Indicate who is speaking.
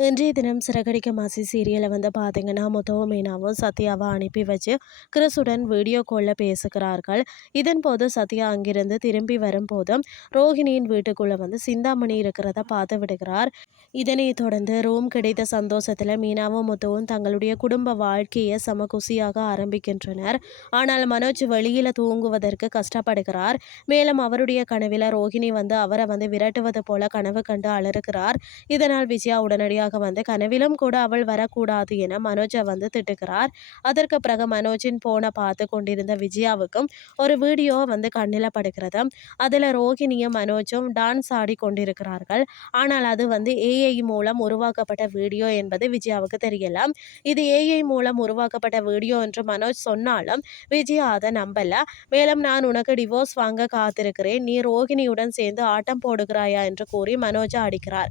Speaker 1: இன்றைய தினம் சிறகடிக்க மாசி சீரியலை வந்து பார்த்தீங்கன்னா முத்தவ மீனாவும் சத்யாவை அனுப்பி வச்சு கிறிஸுடன் வீடியோ காலில் பேசுகிறார்கள். இதன் போது சத்யா அங்கிருந்து திரும்பி வரும்போது ரோஹிணியின் வீட்டுக்குள்ளே வந்து சிந்தாமணி இருக்கிறத பார்த்து விடுகிறார். இதனை தொடர்ந்து ரூம் கிடைத்த சந்தோஷத்தில் மீனாவும் முத்துவும் தங்களுடைய குடும்ப வாழ்க்கையை சம குசியாக ஆரம்பிக்கின்றனர். ஆனால் மனோஜ் வெளியில் தூங்குவதற்கு கஷ்டப்படுகிறார். மேலும் அவருடைய கனவில் ரோஹிணி வந்து அவரை வந்து விரட்டுவது போல கனவு கண்டு அலறுகிறார். இதனால் விஜயா உடனடியாக வந்து கனவிலும் கூட அவள் வரக்கூடாது என மனோஜை வந்து திட்டுகிறார். அதற்கு பிறகு மனோஜின் போனை பார்த்து கொண்டிருந்த விஜயாவுக்கும் ஒரு வீடியோ வந்து கண்ணில் படுகிறது. அதில் ரோஹிணியும் மனோஜும் டான்ஸ் ஆடி கொண்டிருக்கிறார்கள். ஆனால் அது வந்து ஏஐ மூலம் உருவாக்கப்பட்ட வீடியோ என்பது விஜயாவுக்கு தெரியல. இது ஏஐ மூலம் உருவாக்கப்பட்ட வீடியோ என்று மனோஜ் சொன்னாலும் விஜயா அதை நம்பல. மேலும் நான் உனக்கு டிவோர்ஸ் வாங்க காத்திருக்கிறேன். நீ ரோஹிணியுடன் சேர்ந்து ஆட்டம் போடுகிறாயா? என்று கூறி மனோஜா அடிக்கிறார்.